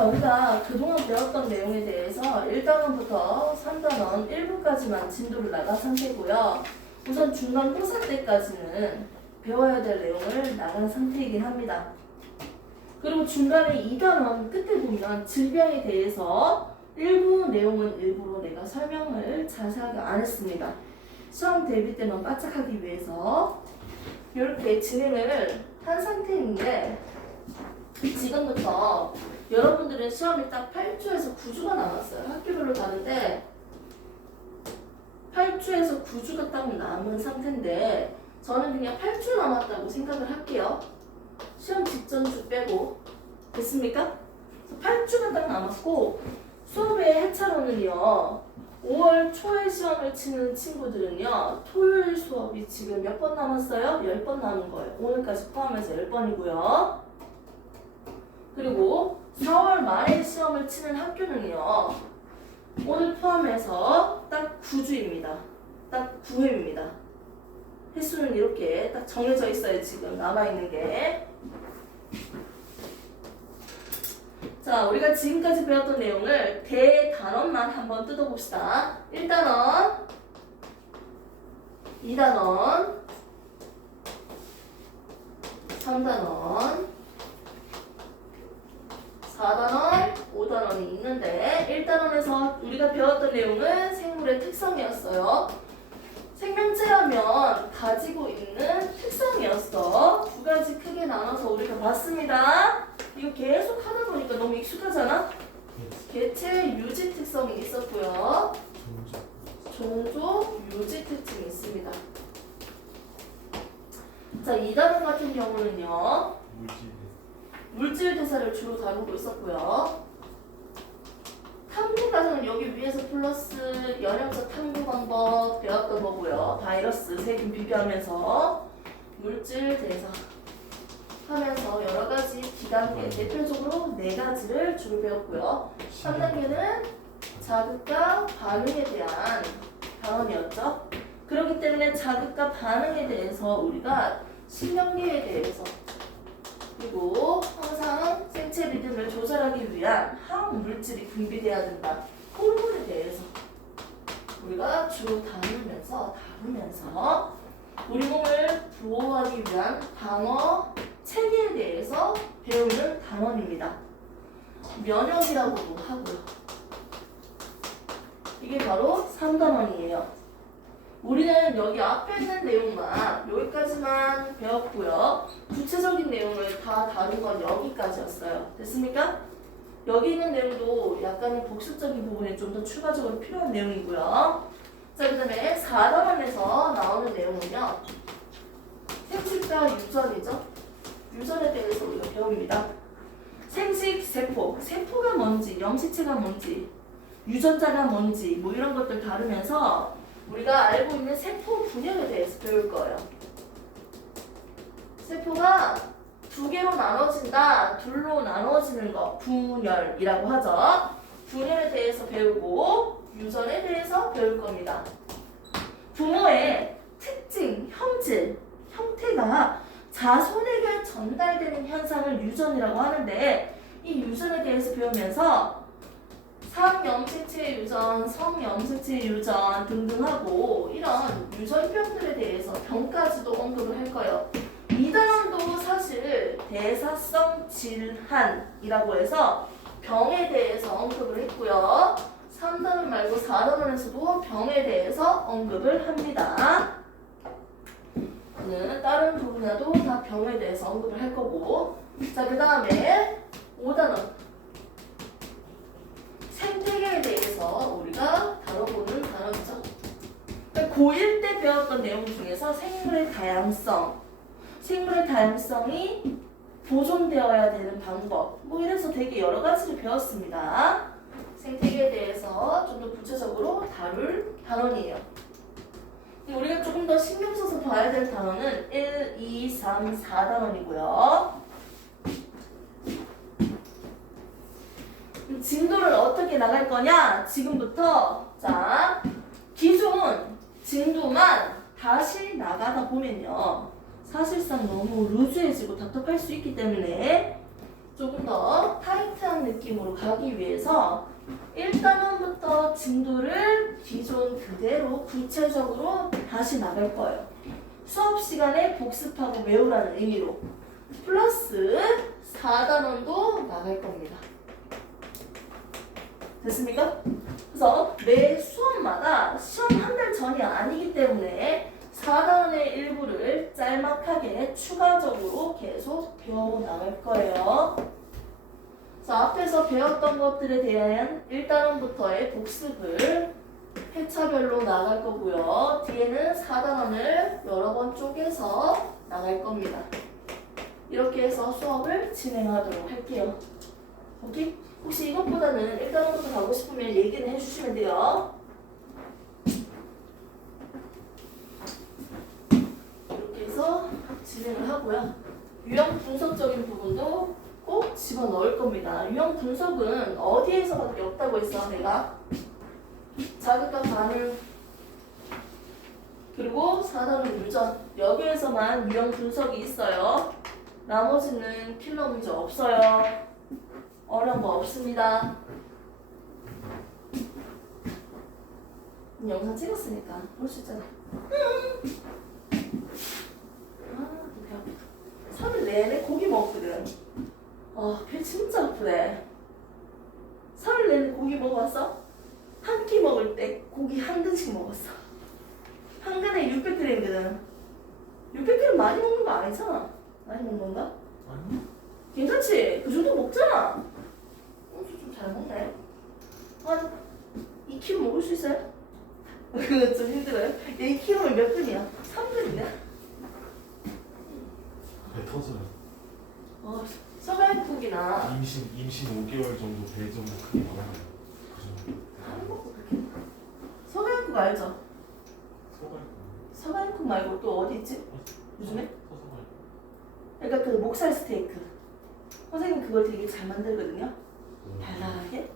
자, 우리가 그동안 배웠던 내용에 대해서 1단원부터 3단원 1부까지만 진도를 나간 상태고요. 우선 중간 포사 때까지는 배워야 될 내용을 나간 상태이긴 합니다. 그리고 중간에 2단원 끝에 보면 질병에 대해서 일부 내용은 일부러 내가 설명을 자세하게 안 했습니다. 시험 대비 때만 바짝하기 위해서 이렇게 진행을 한 상태인데, 지금부터 여러분들은 시험이 딱 8주에서 9주가 남았어요. 학교별로 다른데 8주에서 9주가 딱 남은 상태인데, 저는 그냥 8주 남았다고 생각을 할게요. 시험 직전 주 빼고. 됐습니까? 8주가 딱 남았고, 수업의 해차로는요 5월 초에 시험을 치는 친구들은요 토요일 수업이 지금 몇 번 남았어요? 10번 남은 거예요. 오늘까지 포함해서 10번이고요. 그리고 4월 말에 시험을 치는 학교는요 오늘 포함해서 딱 9주입니다. 딱 9회입니다. 횟수는 이렇게 딱 정해져 있어요. 지금 남아있는 게. 자, 우리가 지금까지 배웠던 내용을 대단원만 한번 뜯어봅시다. 1단원, 2단원, 3단원, 4단원, 5단원이 있는데, 1단원에서 우리가 배웠던 내용은 생물의 특성이었어요. 생명체라면 가지고 있는 특성이었어. 두 가지 크게 나눠서 우리가 봤습니다. 이거 계속 하다 보니까 너무 익숙하잖아? 개체 유지 특성이 있었고요. 종족 유지 특징이 있습니다. 자, 2단원 같은 경우는요. 물질 대사를 주로 다루고 있었고요. 탐구 과정은 여기 위에서 플러스 연역적 탐구 방법 배웠던 거고요. 바이러스, 세균 비교하면서 물질 대사 하면서 여러 가지 기단계, 대표적으로 4가지를 주로 배웠고요. 3단계는 자극과 반응에 대한 단원이었죠. 그렇기 때문에 자극과 반응에 대해서 우리가 신경계에 대해서, 그리고 항상 생체 리듬을 조절하기 위한 항물질이 분비돼야 된다. 호르몬에 대해서 우리가 주로 다루면서 우리 몸을 보호하기 위한 방어 체계에 대해서 배우는 단원입니다. 면역이라고도 하고요. 이게 바로 3단원이에요. 우리는 여기 앞에 있는 내용만 여기까지만 배웠고요. 구체적인 내용을 다 다룬 건 여기까지였어요. 됐습니까? 여기 있는 내용도 약간의 복습적인 부분이 좀 더 추가적으로 필요한 내용이고요. 자, 그 다음에 4단원에서 나오는 내용은요. 생식과 유전이죠. 유전에 대해서 우리가 배웁니다. 생식, 세포가 뭔지, 염시체가 뭔지, 유전자가 뭔지 뭐 이런 것들 다루면서 우리가 알고 있는 세포 분열에 대해서 배울 거예요. 세포가 2개로 나눠진다, 둘로 나눠지는 거 분열이라고 하죠. 분열에 대해서 배우고 유전에 대해서 배울 겁니다. 부모의 특징, 형질, 형태가 자손에게 전달되는 현상을 유전이라고 하는데, 이 유전에 대해서 배우면서 상염색체 유전, 성염색체 유전 등등하고 이런 유전병들에 대해서 병까지도 언급을 할 거예요. 2단원도 사실 대사성 질환이라고 해서 병에 대해서 언급을 했고요. 3단원 말고 4단원에서도 병에 대해서 언급을 합니다. 다른 부분에도 다 병에 대해서 언급을 할 거고. 자, 그 다음에 5단원 생태계에 대해서 우리가 다뤄보는 단어죠. 고1 때 배웠던 내용 중에서 생물의 다양성이 보존되어야 되는 방법, 뭐 이래서 되게 여러 가지를 배웠습니다. 생태계에 대해서 좀 더 구체적으로 다룰 단원이에요. 우리가 조금 더 신경 써서 봐야 될 단원은 1, 2, 3, 4단원이고요. 진도를 어떻게 나갈 거냐? 지금부터 자, 기존 진도만 다시 나가다 보면요, 사실상 너무 루즈해지고 답답할 수 있기 때문에 조금 더 타이트한 느낌으로 가기 위해서 1단원부터 진도를 기존 그대로 구체적으로 다시 나갈 거예요. 수업 시간에 복습하고 외우라는 의미로 플러스 4단원도 나갈 겁니다. 됐습니까? 그래서 매 수업마다 시험 한 달 전이 아니기 때문에 4단원의 일부를 짤막하게 추가적으로 계속 배워나갈 거예요. 자, 앞에서 배웠던 것들에 대한 1단원부터의 복습을 회차별로 나갈 거고요. 뒤에는 4단원을 여러 번 쪼개서 나갈 겁니다. 이렇게 해서 수업을 진행하도록 할게요. 오케이? 혹시 이것보다는 1단원부터 가고 싶으면 얘기는 해주시면 돼요. 이렇게 해서 진행을 하고요. 유형 분석적인 부분도 꼭 집어넣을 겁니다. 유형 분석은 어디에서밖에 없다고 했어, 내가? 자극과 반응 그리고 4단원 유전 여기에서만 유형 분석이 있어요. 나머지는 필러 문제 없어요. 어려운 거 없습니다. 영상 찍었으니까 볼 수 있잖아. 배 아프다. 3일 내내 고기 먹거든. 배 진짜 아프네. 3일 내내 고기 먹어봤어? 한 끼 먹을 때 고기 한 근씩 먹었어. 한 근에 600g이거든. 600g 많이 먹는 거 아니잖아. 많이 먹는 건가? 아니. 괜찮지? 그 정도 먹잖아. 좀 잘 먹네. 한 2kg 먹을 수 있어요? 그거 좀 힘들어요. 2kg면 몇 근이야? 3근인데? 배 터져요. 서갈국이나 임신 5개월 정도 배 정도 크게 나와요. 그죠? 안 먹고 그렇게. 서갈국 알죠? 소갈국. 서갈국 말고 또 어디 있지? 요즘에? 서소갈국. 그러니까 그 목살 스테이크. 선생님 그걸 되게 잘 만들거든요. 달달하게.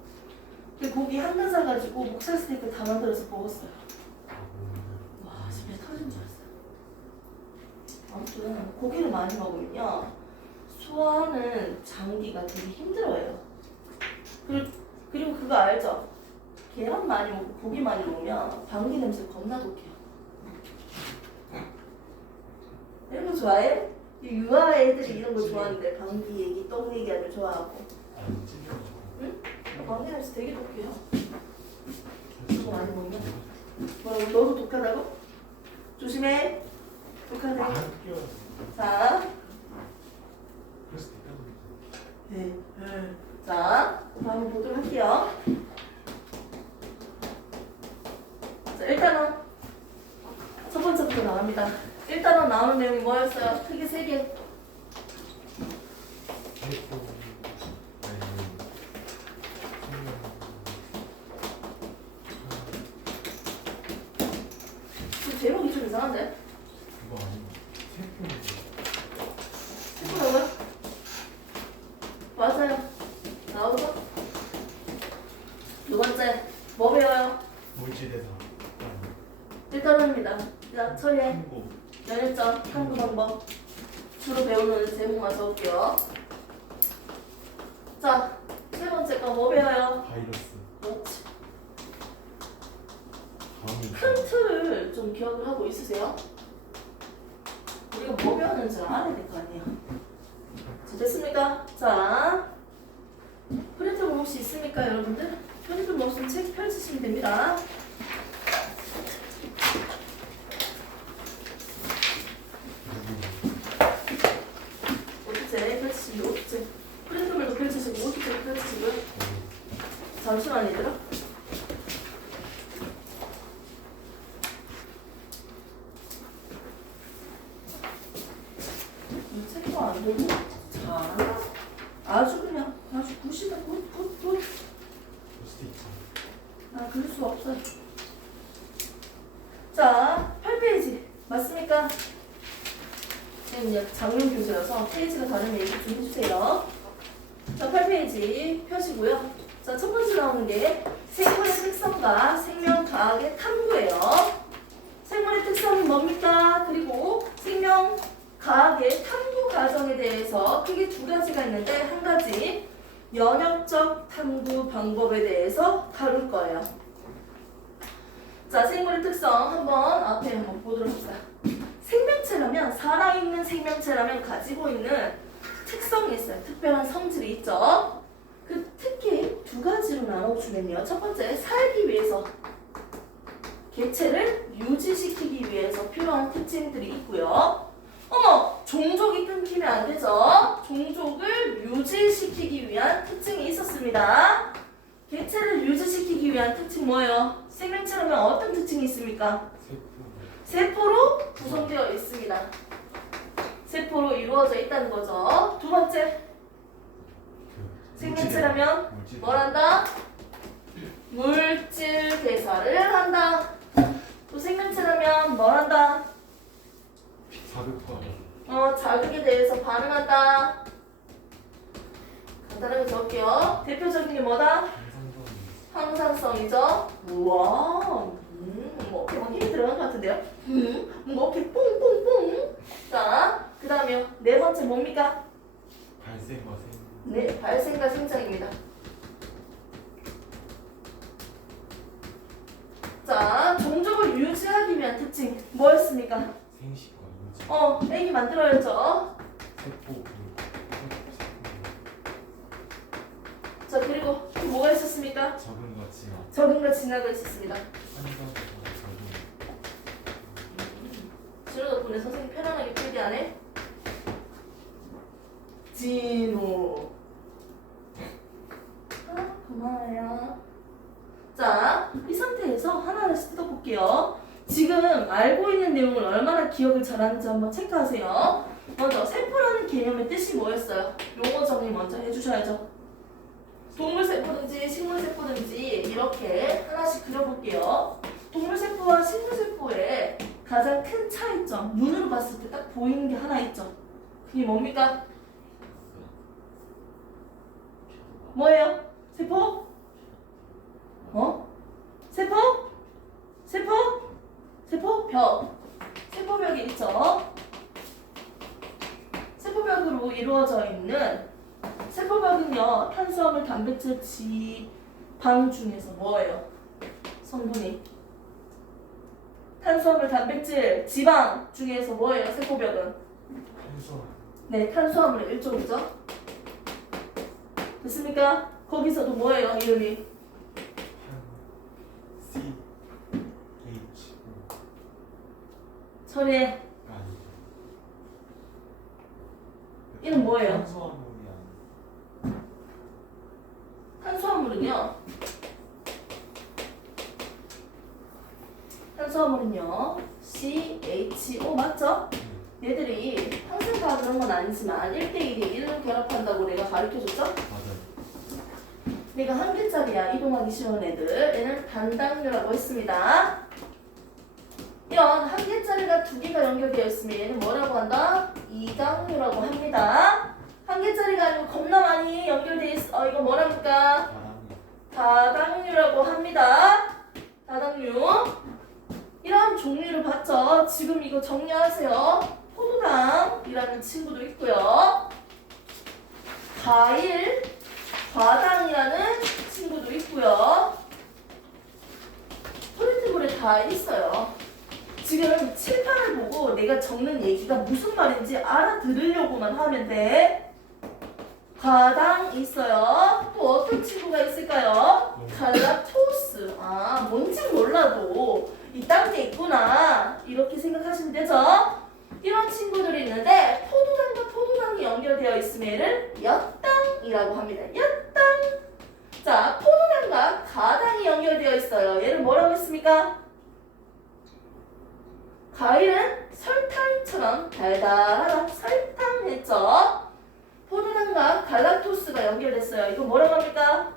그 고기 한 근 사가지고 목살 스테이크 다 만들어서 먹었어요. 와, 진짜 배 터진 줄 알았어요. 아무튼 고기를 많이 먹으면요 소화하는 장기가 되게 힘들어요. 그리고 그거 알죠? 계란 많이 먹고 고기 많이 먹으면 방귀 냄새 겁나 독해요. 이런 거 좋아해? 유아 애들이 이런 거 좋아하는데 방귀 얘기, 똥 얘기하면 좋아하고. 아니 찔려가지고. 응? 방귀 냄새 되게 독해요. 그거 많이 먹으면. 뭐라고? 너도 독하다고? 조심해. 독하대. 할게요. 자. 그랬을 때 네. 자, 한번 보도록 할게요. 자, 일단은 첫 번째부터 나갑니다. 일단은 나오는 내용이 뭐였어요? 크게 3개. 지금 제목이 좀 이상한데? 이거 아니고 세포. 뭐라고요? 맞아요. 나오죠? 두 번째, 뭐 배워요? 물질대사. 일단입니다. 자, 처리해. 한국. 연일점, 탐구 방법. 주로 배우는 제목만 적을게요. 자, 세 번째 거 뭐 배워요? 바이러스. 그렇지. 다음이. 큰 틀을 좀 기억을 하고 있으세요? 우리가 뭐 배웠는지 알아야 될 거 아니에요. 자, 됐습니까? 자, 프린트본 혹시 있습니까, 여러분들? 프린트본 없으면 책 펼치시면 됩니다. 오트책 펼치시고, 오트책. 프린트본도 펼치시고, 오트책 펼치시고요. 잠시만, 얘들아. 이 책도 안 들고 잘한다. 아주 그냥 아주 굿이다. 굿. 그럴 수도 있죠. 그럴 수 없어요. 자, 8페이지 맞습니까? 선생님 장면 교재여서 페이지가 다른 얘기 좀 해주세요. 자, 8페이지 펴시고요. 자, 첫 번째 나오는 게 생물의 특성과 생명과학의 탐구예요. 생물의 특성이 뭡니까? 그리고 생명과학의 탐구가 과정에 대해서 크게 두 가지가 있는데 한 가지 연역적 탐구 방법에 대해서 다룰 거예요. 자, 생물의 특성 앞에 한번 보도록 합시다. 생명체라면 살아있는 생명체라면 가지고 있는 특성이 있어요. 특별한 성질이 있죠. 그 특히 두 가지로 나눠주면요. 첫 번째, 살기 위해서 개체를 유지시키기 위해서 필요한 특징들이 있고요. 어머! 종족이 끊기면 안 되죠. 종족을 유지시키기 위한 특징이 있었습니다. 개체를 유지시키기 위한 특징 뭐예요? 생명체라면 어떤 특징이 있습니까? 세포로 구성되어 있습니다. 세포로 이루어져 있다는 거죠. 두 번째, 생명체라면 뭘 한다? 물질 대사를 한다. 또 생명체라면 뭘 한다? 자극에 대해서 반응한다. 간단하게 적을게요. 대표적인 게 뭐다? 항상성이죠. 우와, 뭐 어깨 막 힘이 들어간 것 같은데요? 뭔가 어깨 뽕뽕뽕. 자, 그 다음에요. 네 번째 뭡니까? 발생과 생. 네, 발생과 생장입니다. 자, 종족을 유지하기 위한 특징 뭐였습니까? 생식과 인지. 애기 만들어야죠. 세포. 자, 그리고 또 뭐가 있었습니까? 적응과 진화. 적응과 진화가 있었습니다. 환경과 적응. 진호 덕분에 선생님 편안하게 필기 안 해? 진호. 고마워요. 자, 이 상태에서 하나하나씩 뜯어볼게요. 지금 알고 있는 내용을 얼마나 기억을 잘하는지 한번 체크하세요. 먼저 세포라는 개념의 뜻이 뭐였어요? 용어 정리 먼저 해주셔야죠. 동물세포든지 식물세포든지 이렇게 하나씩 그려볼게요. 동물세포와 식물세포의 가장 큰 차이점, 눈으로 봤을 때 딱 보이는 게 하나 있죠. 그게 뭡니까? 뭐예요? 세포? 세포? 세포? 세포벽. 세포벽이 있죠. 세포벽으로 이루어져 있는 세포벽은요, 탄수화물, 단백질, 지방 중에서 뭐예요? 성분이 탄수화물, 단백질, 지방 중에서 뭐예요? 세포벽은 탄수화물. 네, 탄수화물의 일종이죠. 됐습니까? 거기서도 뭐예요? 이름이 C H O. 처리해. 아니. 이름 뭐예요? 탄수화물이 아니. 탄수화물은요. 탄수화물은요. CHO 맞죠? 얘들이 항상 다 그런 건 아니지만 1대1이 1로 결합한다고 내가 가르쳐줬죠? 맞아요. 내가 한 개짜리야. 이동하기 쉬운 애들. 얘는 단당류라고 했습니다. 이런 한 개짜리가 두 개가 연결되어 있으면 얘는 뭐라고 한다? 이당류라고 합니다. 한 개짜리가 아니고 겁나 많이 연결되어 있어. 이거 뭐랍니까? 다당류라고 합니다. 다당류. 이런 종류를 봤죠? 지금 이거 정리하세요. 포도당이라는 친구도 있고요. 과일, 과당이라는 친구도 있고요. 포인트볼에 다 있어요. 지금 칠판을 보고 내가 적는 얘기가 무슨 말인지 알아들으려고만 하면 돼. 과당 있어요. 또 어떤 친구가 있을까요? 갈락토스. 뭔지 몰라도 이딴 게 있구나. 이렇게 생각하시면 되죠? 이런 친구들이 있는데 포도당과 포도당이 연결되어 있으면 얘를 엿당이라고 합니다. 엿당. 자, 포도당과 가당이 연결되어 있어요. 얘를 뭐라고 했습니까? 과일은 설탕처럼 달달하다. 설탕 했죠? 포도당과 갈락토스가 연결됐어요. 이거 뭐라고 합니까?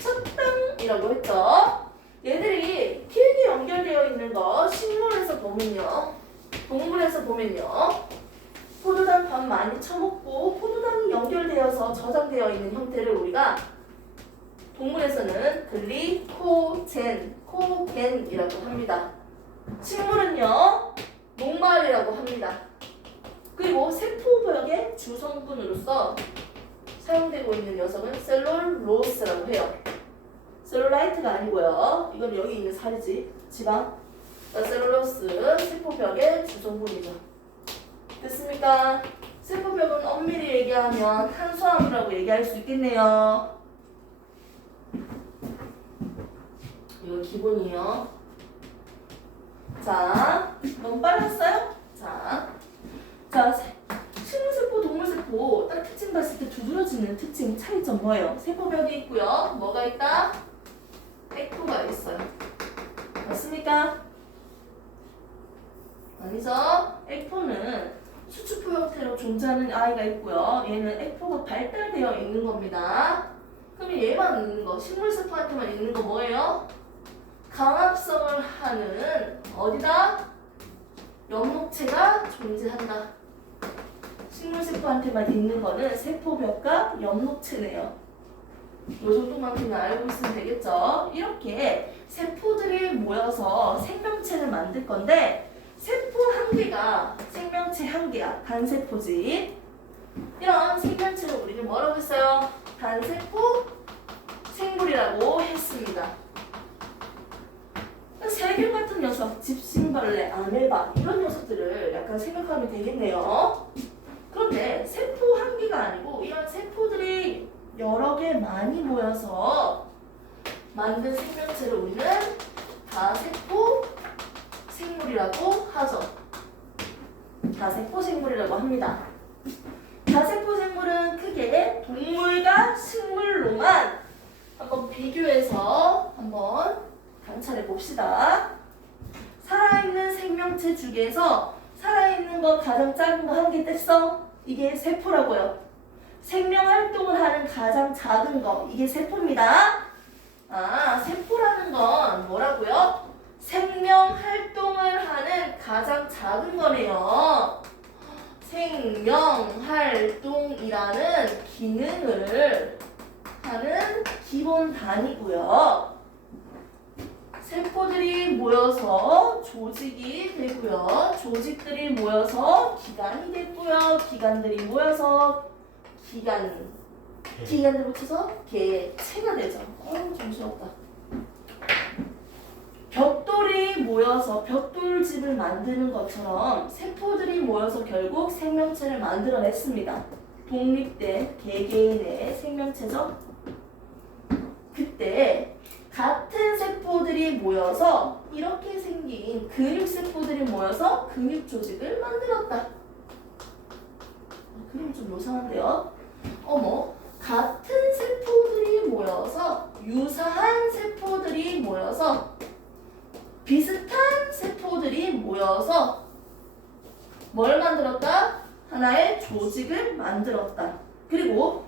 첫당이라고 했죠? 얘들이 길게 연결되어 있는 거 식물에서 보면요, 동물에서 보면요, 포도당 밥 많이 처먹고 포도당이 연결되어서 저장되어 있는 형태를 우리가 동물에서는 글리코젠, 코겐이라고 합니다. 식물은요, 녹말이라고 세포벽이라고 합니다. 그리고 세포벽의 주성분으로서 사용되고 있는 녀석은 셀룰로스라고 해요. 셀룰라이트가 아니고요. 이건 여기 있는 살이지. 지방. 셀룰로스 세포벽의 주성분이죠. 됐습니까? 세포벽은 엄밀히 얘기하면 탄수화물이라고 얘기할 수 있겠네요. 이거 기본이에요. 자, 너무 빨랐어요? 자, 식물세포, 동물세포 딱 특징 봤을 때 두드러지는 특징 차이점 뭐예요? 세포벽이 있고요. 뭐가 있다? 액토가 있어요. 맞습니까? 아니죠? 액토는 수축포 형태로 존재하는 아이가 있고요. 얘는 액토가 발달되어 있는 겁니다. 그럼 얘만 있는 거, 식물세포한테만 있는 거 뭐예요? 강합성을 하는 어디다? 엽록체가 존재한다. 식물세포한테만 있는 거는 세포벽과 엽록체네요. 요 정도만큼은 알고 있으면 되겠죠? 이렇게 세포들이 모여서 생명체를 만들 건데 세포 한 개가 생명체 한 개야. 단세포지. 이런 생명체를 우리는 뭐라고 했어요? 단세포 생물이라고 했습니다. 세균 같은 녀석, 집신벌레, 아메바 이런 녀석들을 약간 생각하면 되겠네요. 그런데 세포 한 개가 아니고 이런 세포들이 여러 개 많이 모여서 만든 생명체를 우리는 다세포 생물이라고 하죠. 다세포 생물이라고 합니다. 다세포 생물은 크게 동물과 식물로만 한번 비교해서 한번 관찰해 봅시다. 살아있는 생명체 중에서 살아있는 거 가장 작은 거 한 개 뗐어? 이게 세포라고요. 생명 활동을 하는 가장 작은 거 이게 세포입니다. 아, 세포라는 건 뭐라고요? 생명 활동을 하는 가장 작은 거네요. 생명 활동이라는 기능을 하는 기본 단위고요. 세포들이 모여서 조직이 되고요. 조직들이 모여서 기관이 되고요. 기관들이 모여서 기관들 붙여서 개체가 되죠. 정신없다. 벽돌이 모여서 벽돌집을 만드는 것처럼 세포들이 모여서 결국 생명체를 만들어냈습니다. 독립된 개개인의 생명체죠. 그때 같은 세포들이 모여서 이렇게 생긴 근육세포들이 모여서 근육조직을 만들었다. 그림이 좀 요상한데요. 같은 세포들이 모여서 유사한 세포들이 모여서 비슷한 세포들이 모여서 뭘 만들었다? 하나의 조직을 만들었다. 그리고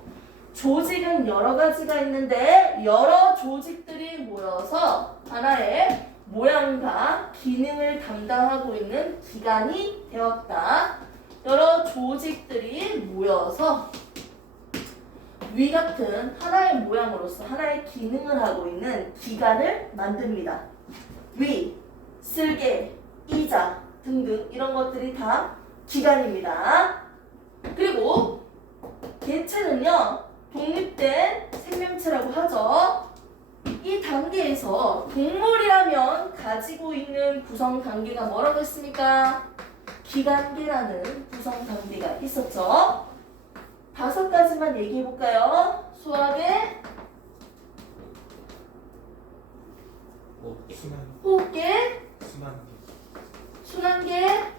조직은 여러 가지가 있는데 여러 조직들이 모여서 하나의 모양과 기능을 담당하고 있는 기관이 되었다. 여러 조직들이 모여서 위 같은 하나의 모양으로서 하나의 기능을 하고 있는 기관을 만듭니다. 위, 쓸개, 이자 등등 이런 것들이 다 기관입니다. 그리고 개체는요. 독립된 생명체라고 하죠. 이 단계에서 동물이라면 가지고 있는 구성 단계가 뭐라고 했습니까? 기관계라는 구성 단계가 있었죠. 5가지만 얘기해 볼까요? 수학의 호흡계, 순환계,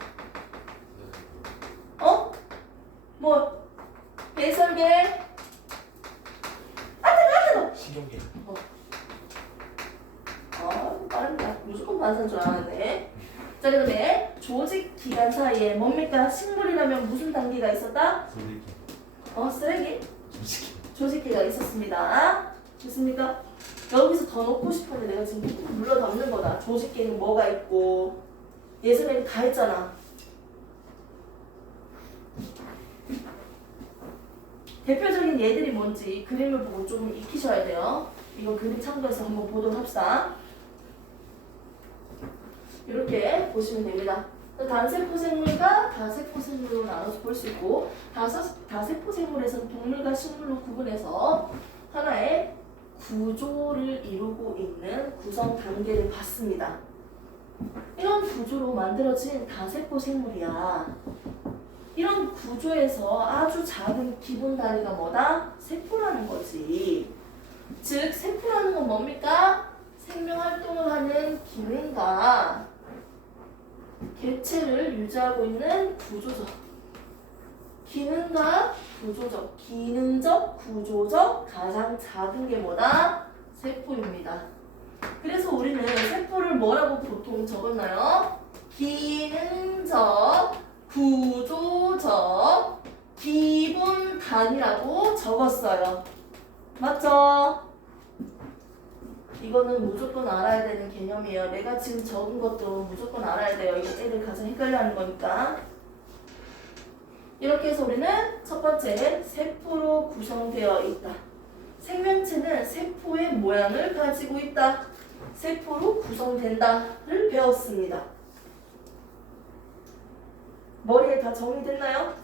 배설계, 신경계. 빠른다. 무조건 반사인 줄 알았네. 자, 그 다음에 조직 기관 사이에 뭡니까? 식물이라면 무슨 단계가 있었다? 쓰레기. 조직계가 있었습니다. 됐습니까? 여기서 더 넣고 싶은데 내가 지금 물러 담는 거다. 조직계는 뭐가 있고 예전에는 다 했잖아. 대표적인 예들이 뭔지 그림을 보고 좀 익히셔야 돼요. 이거 그림 참고해서 한번 보도록 합시다. 이렇게 보시면 됩니다. 단세포 생물과 다세포 생물로 나눠서 볼 수 있고 다세포 생물에서는 동물과 식물로 구분해서 하나의 구조를 이루고 있는 구성 단계를 봤습니다. 이런 구조로 만들어진 다세포 생물이야. 이런 구조에서 아주 작은 기본 단위가 뭐다? 세포라는 거지. 즉 세포라는 건 뭡니까? 생명활동을 하는 기능과 개체를 유지하고 있는 구조적 기능과 기능적 구조적 가장 작은 게 뭐다? 세포입니다. 그래서 우리는 세포를 뭐라고 보통 적었나요? 기능적 구조적 기본 단위라고 적었어요. 맞죠? 이거는 무조건 알아야 되는 개념이에요. 내가 지금 적은 것도 무조건 알아야 돼요. 이게 애들 가장 헷갈려하는 거니까. 이렇게 해서 우리는 첫 번째 세포로 구성되어 있다. 생명체는 세포의 모양을 가지고 있다. 세포로 구성된다를 배웠습니다. 머리에 다 정리됐나요?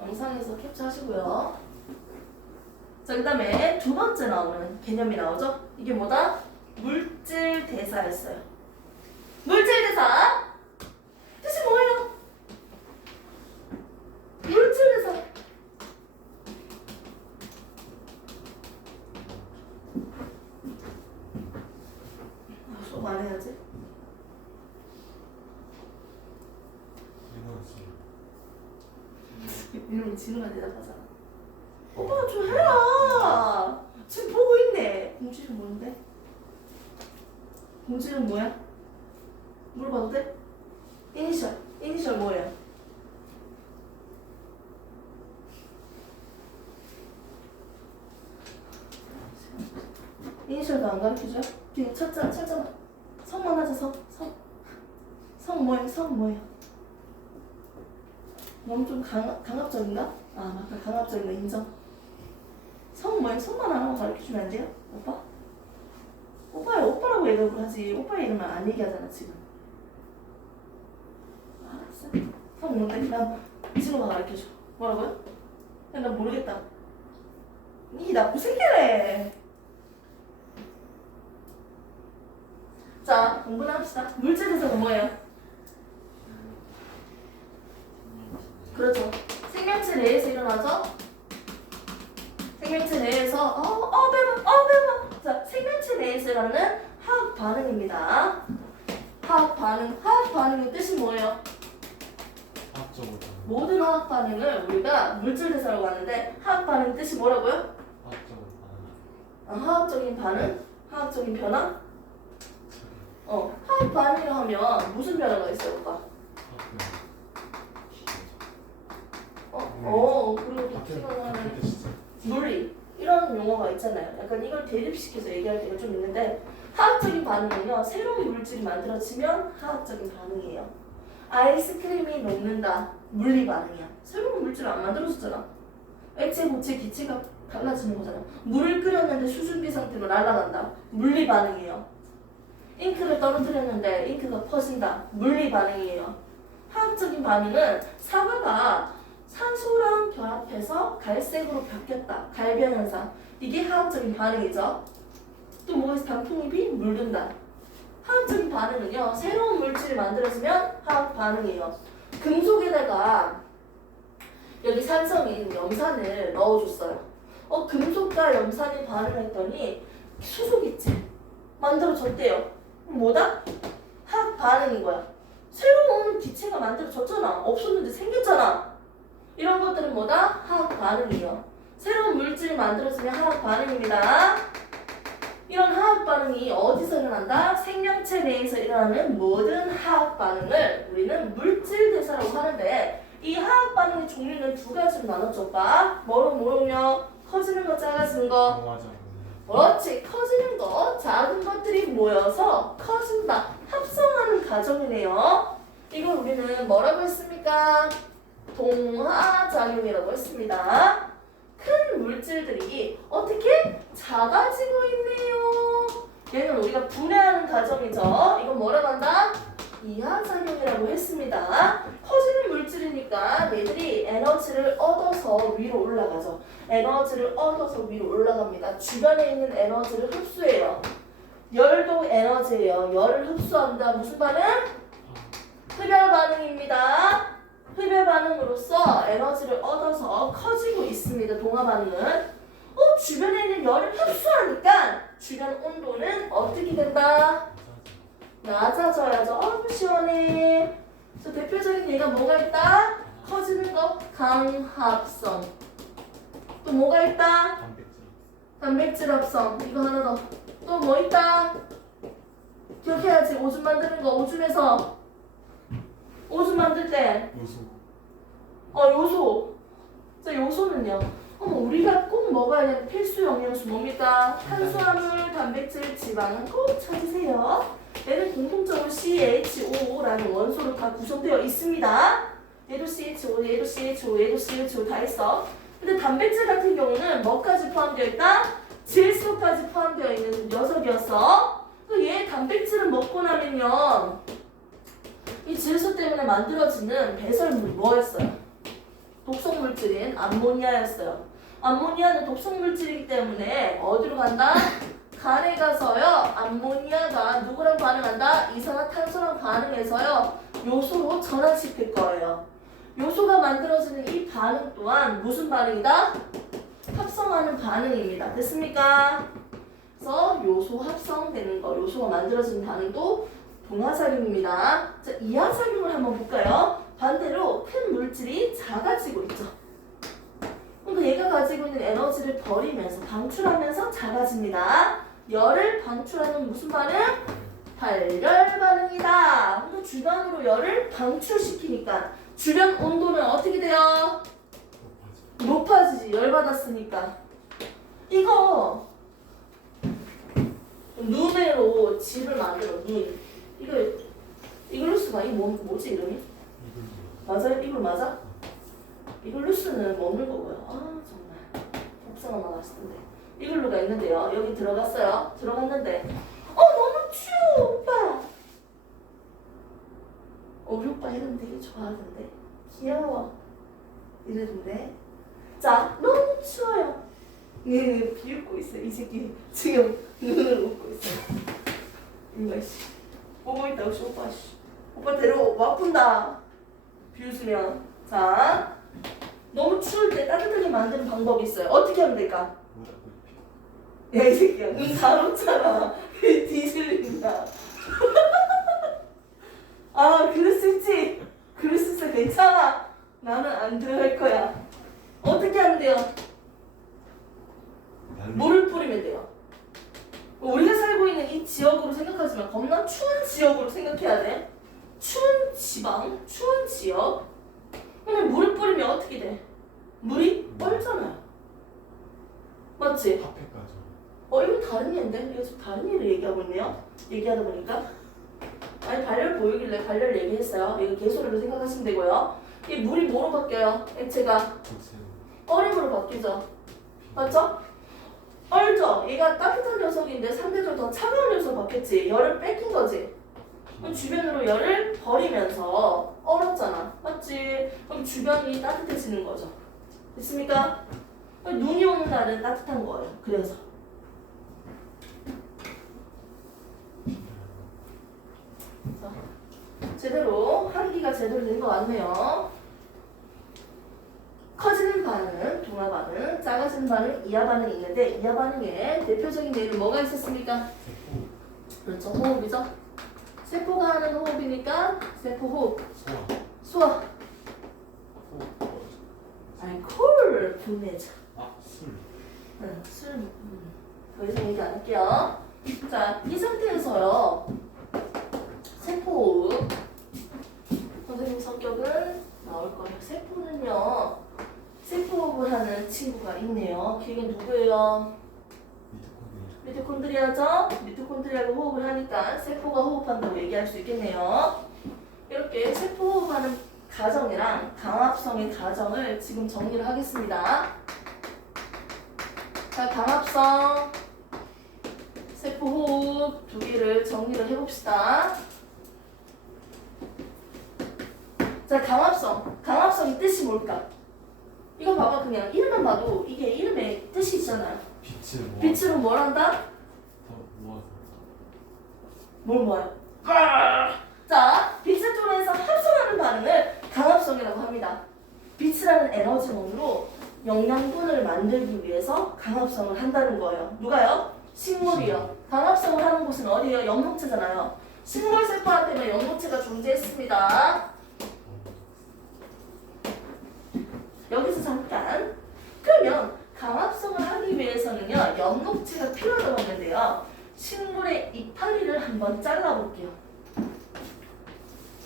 영상에서 캡처하시고요. 자, 그 다음에 두 번째 나오는 개념이 나오죠? 이게 뭐다? 물질 대사였어요. 물질 대사 뜻이 뭐예요? 물질 대사 수업 안 해야지. 이러면 진우가 대답하잖아. 오빠 좀 해라. 지금 보고 있네. 공지는 뭔데? 공지는 뭐야? 물어봐도 돼? 이니셜 뭐예요? 이니셜도 안 가르쳐줘요? 그냥 찾잖아. 성만 하자. 성 뭐예요? 너무 좀 강압적인가? 아 맞다, 강압적인 거 인정. 성 뭐예요? 성만 하나만 가르쳐주면 안 돼요? 오빠라고 얘기를 하지. 오빠 이름은 안 얘기하잖아 지금. 알았어. 성 뭔데? 난 진호가 가르쳐줘. 뭐라고요? 난 모르겠다. 이 나쁜 새끼래. 자, 공부나 합시다. 물질 대사는 뭐예요? 그렇죠. 생명체 내에서 일어나죠? 생명체 내에서 배워. 자, 생명체 내에서 일어나는 화학 반응입니다. 화학 반응의 뜻이 뭐예요? 화학적으로 모든 화학 반응을 우리가 물질 대사라고 하는데 화학 반응 뜻이 뭐라고요? 화학적으로 화학적인 반응? 화학적인 변화? 화학 반응이라 하면 무슨 변화가 있어요, 오빠? 그리고 독식하는 물리 이런 용어가 있잖아요. 약간 이걸 대립시켜서 얘기할 때가 좀 있는데 화학적인 반응은요, 새로운 물질이 만들어지면 화학적인 반응이에요. 아이스크림이 녹는다, 물리 반응이야. 새로운 물질을 안 만들어졌잖아. 액체, 고체, 기체가 달라지는 거잖아. 물을 끓였는데 수증기 상태로 날아간다, 물리 반응이에요. 잉크를 떨어뜨렸는데 잉크가 퍼진다, 물리 반응이에요. 화학적인 반응은 사과가 산소랑 결합해서 갈색으로 바뀌었다, 갈변 현상. 이게 화학적인 반응이죠. 또 뭐가 있어? 단풍잎이 물든다. 화학적인 반응은요, 새로운 물질이 만들어지면 화학 반응이에요. 금속에다가 여기 산성인 염산을 넣어줬어요. 금속과 염산이 반응했더니 수소기체 만들어졌대요. 뭐다? 화학 반응인 거야. 새로운 기체가 만들어졌잖아. 없었는데 생겼잖아. 이런 것들은 뭐다? 화학 반응이에요. 새로운 물질이 만들어지면 화학 반응입니다. 이런 화학 반응이 어디서 일어난다? 생명체 내에서 일어나는 모든 화학 반응을 우리는 물질 대사라고 하는데, 이 화학 반응의 종류는 두 가지로 나눴죠. 뭐로요? 커지는 거, 작아지는 거. 그렇지. 커지는 거, 작은 것들이 모여서 커진다, 합성하는 과정이네요. 이걸 우리는 뭐라고 했습니까? 동화작용이라고 했습니다. 큰 물질들이 어떻게 작아지고 있네요. 얘는 우리가 분해하는 과정이죠. 이건 뭐라고 한다? 이하작용이라고 했습니다. 커지는 물질이니까 얘들이 에너지를 얻어서 위로 올라가죠. 에너지를 얻어서 위로 올라갑니다. 주변에 있는 에너지를 흡수해요. 열도 에너지예요. 열을 흡수한다. 무슨 반응? 흡열 반응입니다. 흡열 반응으로써 에너지를 얻어서 커지고 있습니다. 동화 반응은. 주변에 있는 열을 흡수하니까 주변 온도는 어떻게 된다? 낮아져야죠. 아이고 시원해. 그래서 대표적인 예가 뭐가 있다? 커지는 거 강합성. 또 뭐가 있다? 단백질 합성. 이거 하나 더. 또 뭐 있다? 기억해야지. 오줌 만드는 거. 오줌에서 오줌 만들 때 요소. 요소. 자, 요소는요. 우리가 꼭 먹어야 되는 필수 영양소 뭡니까? 탄수화물, 단백질, 지방은 꼭 찾으세요. 얘는 공통적으로 CHO라는 원소로 다 구성되어 있습니다. 얘도 CHO, 얘도 CHO, 얘도 CHO 다 있어. 근데 단백질 같은 경우는 뭐까지 포함되어 있다? 질소까지 포함되어 있는 녀석이었어. 얘 단백질을 먹고 나면요, 이 질소 때문에 만들어지는 배설물이 뭐였어요? 독성물질인 암모니아였어요. 암모니아는 독성물질이기 때문에 어디로 간다? 간에 가서요, 암모니아가 누구랑 반응한다? 이산화탄소랑 반응해서요, 요소로 전환시킬 거예요. 요소가 만들어지는 이 반응 또한 무슨 반응이다? 합성하는 반응입니다. 됐습니까? 그래서 요소 합성되는 거, 요소가 만들어지는 반응도 동화작용입니다. 자, 이하작용을 한번 볼까요? 반대로 큰 물질이 작아지고 있죠. 그러니까 얘가 가지고 있는 에너지를 버리면서 방출하면서 작아집니다. 열을 방출하는 무슨 반응? 발열 반응이다. 그래서 주변으로 열을 방출시키니까 주변 온도는 어떻게 돼요? 높아지지. 열 받았으니까. 이거 눈으로 집을 만들어. 눈. 이걸로 쓰나? 이거 뭐지 이름이? 맞아요? 이걸 맞아? 이걸로 쓰는 먹는 거고요. 아 정말 복숭아 맛있을 텐데. 이글루가 있는데요. 여기 들어갔어요. 들어갔는데 너무 추워 오빠. 우리 오빠 이름 되게 좋아하던데. 귀여워. 이러던데. 자, 너무 추워요. 얘 비웃고 있어요. 이 새끼 지금 눈을 웃고 있어요. 이거 씨. 보고 있다고 씨 오빠 씨. 오빠 데려와 푼다. 비웃으면. 자, 너무 추울 때 따뜻하게 만드는 방법이 있어요. 어떻게 하면 될까? 야, 이 새끼야. 눈 다 녹잖아. 뒤질린다. 그럴 수 있지. 그럴 수 있어. 괜찮아. 나는 안 들어갈 거야. 어떻게 하면 돼요? 물을 뿌리면 돼요. 우리가 살고 있는 이 지역으로 생각하지만 겁나 추운 지역으로 생각해야 돼. 추운 지방, 추운 지역. 그러면 물을 뿌리면 어떻게 돼? 물이 뻘잖아요. 맞지? 앞에까지. 이거 다른 얘인데? 이거 좀 다른 얘를 얘기하고 있네요. 얘기하다 보니까. 아니, 발열 보이길래 발열 얘기했어요. 이거 개소리로 생각하시면 되고요. 이 물이 뭐로 바뀌어요? 액체가 얼음으로 바뀌죠. 맞죠? 얼죠? 얘가 따뜻한 녀석인데 상대적으로 더 차가운 녀석으로 바뀌었지. 열을 뺏긴 거지. 그럼 주변으로 열을 버리면서 얼었잖아. 맞지? 그럼 주변이 따뜻해지는 거죠. 됐습니까? 눈이 오는 날은 따뜻한 거예요. 그래서. 자, 제대로 한기가 제대로 된 거 같네요. 커지는 반응, 동화 반응, 작아지는 반응, 이하 반응이 있는데 이하 반응에 대표적인 예는 뭐가 있었습니까? 그렇죠, 호흡이죠. 세포가 하는 호흡이니까 세포 호흡. 소화. 알코올 분해자. 술. 응, 술. 더 이상 얘기 안 할게요. 자, 이 상태에서요. 세포 호흡. 선생님 성격은 나올 거예요. 세포는요. 세포 호흡을 하는 친구가 있네요. 걔가 누구예요? 미토콘드리아죠? 미토콘드리아가 호흡을 하니까 세포가 호흡한다고 얘기할 수 있겠네요. 이렇게 세포 호흡하는 가정이랑 강합성의 가정을 지금 정리를 하겠습니다. 자, 강합성 세포 호흡 두 개를 정리를 해봅시다. 자, 강합성. 강합성의 뜻이 뭘까? 이거 봐봐. 그냥 이름만 봐도 이게 이름의 뜻이 있잖아요. 빛을 모아. 빛으로 뭘 한다? 다 모아서. 뭘 모아요? 자, 빛을 통해서 합성하는 반응을 강합성이라고 합니다. 빛이라는 에너지원으로 영양분을 만들기 위해서 강합성을 한다는 거예요. 누가요? 식물이요. 강합성을 하는 곳은 어디예요? 영록체잖아요. 식물 세포한테는 영록체가 존재했습니다. 여기서 잠깐. 그러면 강합성을 하기 위해서는요, 영록체가 필요하다고 했는데요. 식물의 이파리를 한번 잘라볼게요.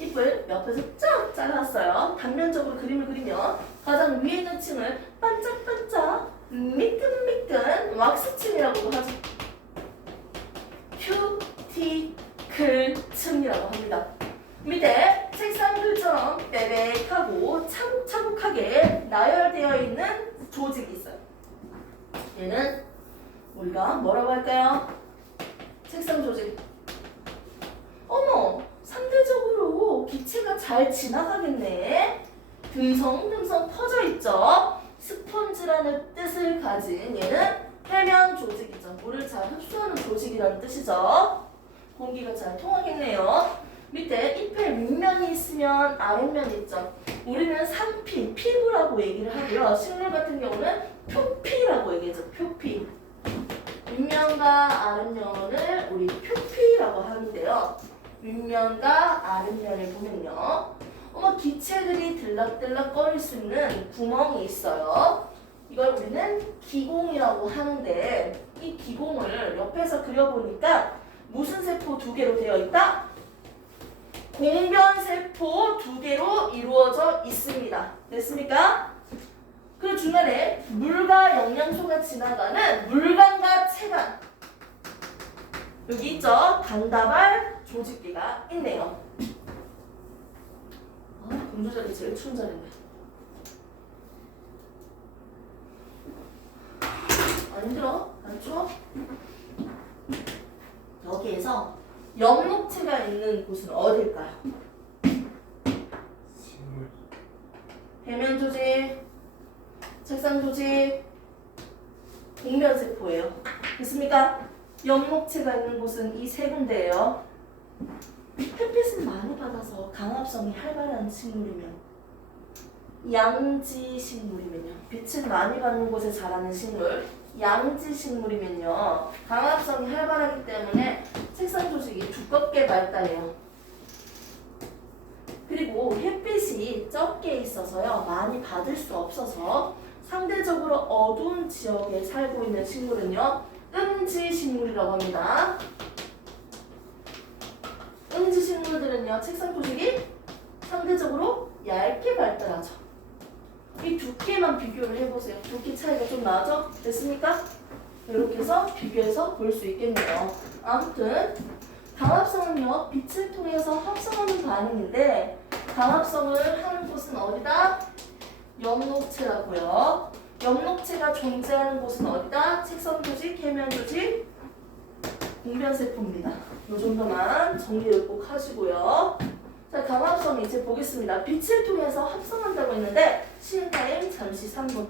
잎을 옆에서 쫙 잘랐어요. 단면적으로 그림을 그리면 가장 위에 있는 층을 반짝반짝 미끈미끈 왁스층이라고 하죠. 큐티클 층이라고 합니다. 밑에 책상들처럼 빽빽하고 차곡차곡하게 나열되어 있는 조직이 있어요. 얘는 우리가 뭐라고 할까요? 책상 조직. 어머! 상대적으로 기체가 잘 지나가겠네. 듬성듬성 퍼져 있죠. 스펀지라는 뜻을 가진 얘는 해면 조직이죠. 물을 잘 흡수하는 조직이라는 뜻이죠. 공기가 잘 통하겠네요. 밑에 잎에 윗면이 있으면 아랫면이 있죠. 우리는 상피, 피부라고 얘기를 하고요. 식물 같은 경우는 표피라고 얘기하죠. 표피. 윗면과 아랫면을 우리 표피라고 하는데요. 윗면과 아랫면을 보면요. 기체들이 들락들락 거릴 수 있는 구멍이 있어요. 이걸 우리는 기공이라고 하는데 이 기공을 옆에서 그려보니까 무슨 세포 두 개로 되어 있다? 공변세포 두 개로 이루어져 있습니다. 됐습니까? 그 중간에 물과 영양소가 지나가는 물관과 체관. 여기 있죠? 단다발 조직계가 있네요. 공조절이 제일 추운 자리인데. 안 힘들어? 안 추워? 여기에서 영록체가 있는 곳은 어딜까요? 식물. 해면 조직, 책상 조직, 공변세포예요. 됐습니까? 영록체가 있는 곳은 이 세 군데예요. 햇빛을 많이 받아서 강합성이 활발한 식물이면, 양지 식물이면요. 빛을 많이 받는 곳에 자라는 식물, 양지 식물이면요. 강합성이 활발하기 때문에 색상 조직이 두껍게 발달해요. 그리고 햇빛이 적게 있어서요. 많이 받을 수 없어서 상대적으로 어두운 지역에 살고 있는 식물은요. 음지 식물이라고 합니다. 음지 식물들은요. 색상 조직이 상대적으로 얇게 발달하죠. 이 두께만 비교를 해보세요. 두께 차이가 좀 나죠? 됐습니까? 이렇게 해서 비교해서 볼 수 있겠네요. 아무튼 강합성은요. 빛을 통해서 합성하는 반응인데 강합성을 하는 곳은 어디다? 영록체라고요. 영록체가 존재하는 곳은 어디다? 책선 조직, 해면 조직, 공변세포입니다. 이 정도만 정리를 꼭 하시고요. 자, 강합성 이제 보겠습니다. 빛을 통해서 합성한다고 했는데 시행 타임 잠시 3분.